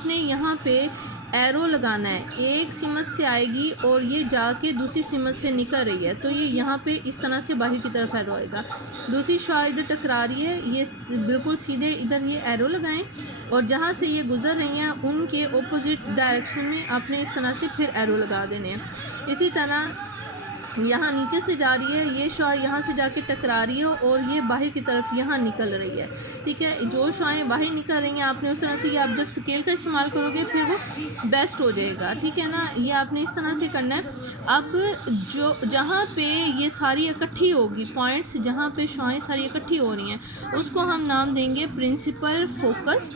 आपने यहाँ पे एरो लगाना है, एक सिमत से आएगी और ये जाके दूसरी सिमत से निकल रही है, तो ये यहाँ पे इस तरह से बाहर की तरफ एरो आएगा। दूसरी शुआ इधर टकरा रही है, ये बिल्कुल सीधे इधर ये एरो लगाएं और जहाँ से ये गुजर रही हैं उनके ऑपोजिट डायरेक्शन में आपने इस तरह से फिर एरो लगा देने हैं। इसी तरह यहाँ नीचे से जा रही है, ये शुआ यहाँ से जाके टकरा रही है और ये बाहर की तरफ यहाँ निकल रही है, ठीक है। जो शुआएँ बाहर निकल रही हैं आपने उस तरह से, ये आप जब स्केल का इस्तेमाल करोगे फिर वो बेस्ट हो जाएगा, ठीक है ना। ये आपने इस तरह से करना है। अब जो जहाँ पे ये सारी इकट्ठी होगी, पॉइंट्स जहाँ पे शुआएँ सारी इकट्ठी हो रही हैं, उसको हम नाम देंगे प्रिंसिपल फोकस,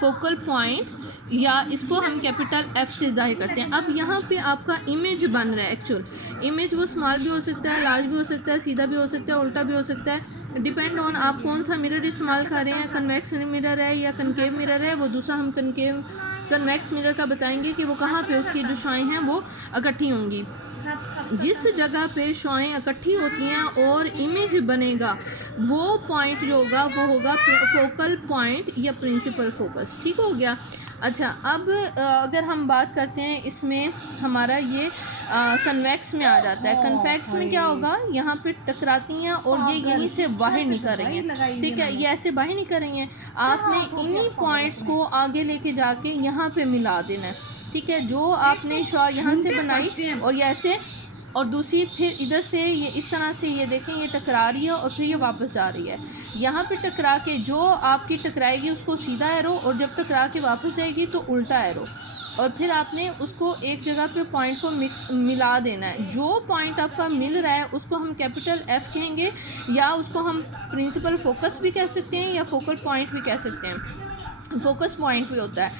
फोकल पॉइंट, या इसको हम कैपिटल F से जाहिर करते हैं। अब यहाँ पे आपका इमेज बन रहा है, एक्चुअल इमेज वो स्मॉल भी हो सकता है, लार्ज भी हो सकता है, सीधा भी हो सकता है, उल्टा भी हो सकता है, डिपेंड ऑन आप कौन सा मिरर इस्तेमाल कर रहे हैं। कन्वेक्स मिरर है या कनकेव मिरर है, वो दूसरा हम कन्वेक्स मिरर का बताएंगे कि वो कहाँ पे उसकी जो शुआएँ हैं वो इकट्ठी होंगी। जिस जगह पे शुआएँ इकट्ठी होती हैं और इमेज बनेगा, वो पॉइंट जो होगा वो होगा फोकल पॉइंट या प्रिंसिपल फोकस, ठीक हो गया। अच्छा, अब अगर हम बात करते हैं इसमें हमारा ये कन्वेक्स में आ जाता है। कन्वेक्स में क्या होगा, यहाँ पे टकराती हैं और ये यहीं से बाहर निकल रही हैं, ठीक है, ये ऐसे बाहर निकल रही हैं। आपने इन्हीं पॉइंट्स को आगे लेके जाके यहाँ पे मिला देना है, ठीक है। जो आपने शुआ यहाँ से बनाई और ये ऐसे, और दूसरी फिर इधर से ये इस तरह से, ये देखें ये टकरा रही है और फिर ये वापस आ रही है। यहाँ पे टकरा के जो आपकी टकराएगी उसको सीधा एरो, और जब टकरा के वापस आएगी तो उल्टा एरो, और फिर आपने उसको एक जगह पे पॉइंट को मिला देना है। जो पॉइंट आपका मिल रहा है उसको हम कैपिटल F कहेंगे, या उसको हम प्रिंसिपल फोकस भी कह सकते हैं या फोकल पॉइंट भी कह सकते हैं। फोकस पॉइंट भी होता है,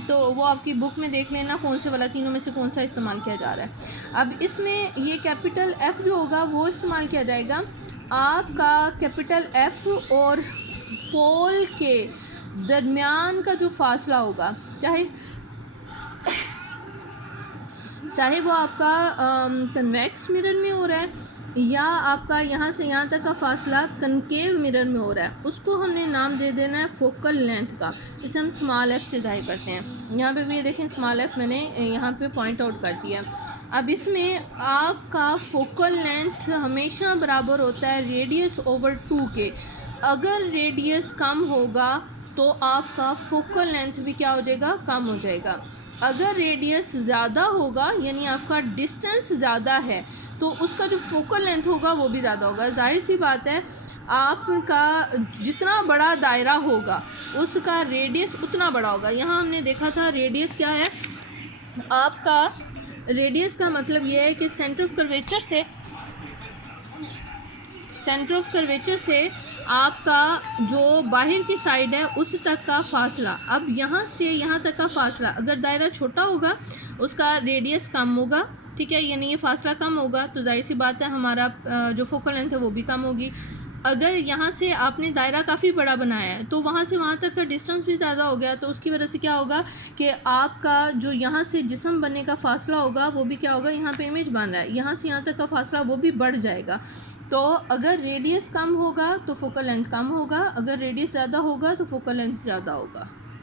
तो वो आपकी बुक में देख लेना कौन से वाला, तीनों में से कौन सा इस्तेमाल किया जा रहा है। अब इसमें ये कैपिटल F जो होगा वो इस्तेमाल किया जाएगा। आपका कैपिटल F और पोल के दरमियान का जो फासला होगा, चाहे वो आपका कन्वेक्स मिरर में हो रहा है या आपका यहाँ से यहाँ तक का फासला कनकेव मिरर में हो रहा है, उसको हमने नाम दे देना है फोकल लेंथ का, जिसे हम स्मॉल f से जाहिर करते हैं। यहाँ पे भी ये देखें स्मॉल f मैंने यहाँ पे पॉइंट आउट कर दिया। अब इसमें आपका फोकल लेंथ हमेशा बराबर होता है रेडियस ओवर 2 के। अगर रेडियस कम होगा तो आपका फोकल लेंथ भी क्या हो जाएगा, कम हो जाएगा। अगर रेडियस ज़्यादा होगा यानी आपका डिस्टेंस ज़्यादा है तो उसका जो फोकल लेंथ होगा वो भी ज़्यादा होगा। जाहिर सी बात है, आपका जितना बड़ा दायरा होगा उसका रेडियस उतना बड़ा होगा। यहाँ हमने देखा था रेडियस क्या है, आपका रेडियस का मतलब ये है कि सेंटर ऑफ कर्वेचर से आपका जो बाहर की साइड है उस तक का फासला। अब यहाँ से यहाँ तक का फासला, अगर दायरा छोटा होगा उसका रेडियस कम होगा, ठीक है, यानी ये फासला कम होगा तो जाहिर सी बात है हमारा जो फोकल लेंथ है वो भी कम होगी। अगर यहाँ से आपने दायरा काफ़ी बड़ा बनाया है तो वहाँ से वहाँ तक का डिस्टेंस भी ज़्यादा हो गया, तो उसकी वजह से क्या होगा कि आपका जो यहाँ से जिस्म बनने का फासला होगा वो भी क्या होगा, यहाँ पे इमेज बन रहा है, यहाँ से यहाँ तक का फासला वो भी बढ़ जाएगा। तो अगर रेडियस कम होगा तो फोकल लेंथ कम होगा, अगर रेडियस ज़्यादा होगा तो फोकल लेंथ ज़्यादा होगा।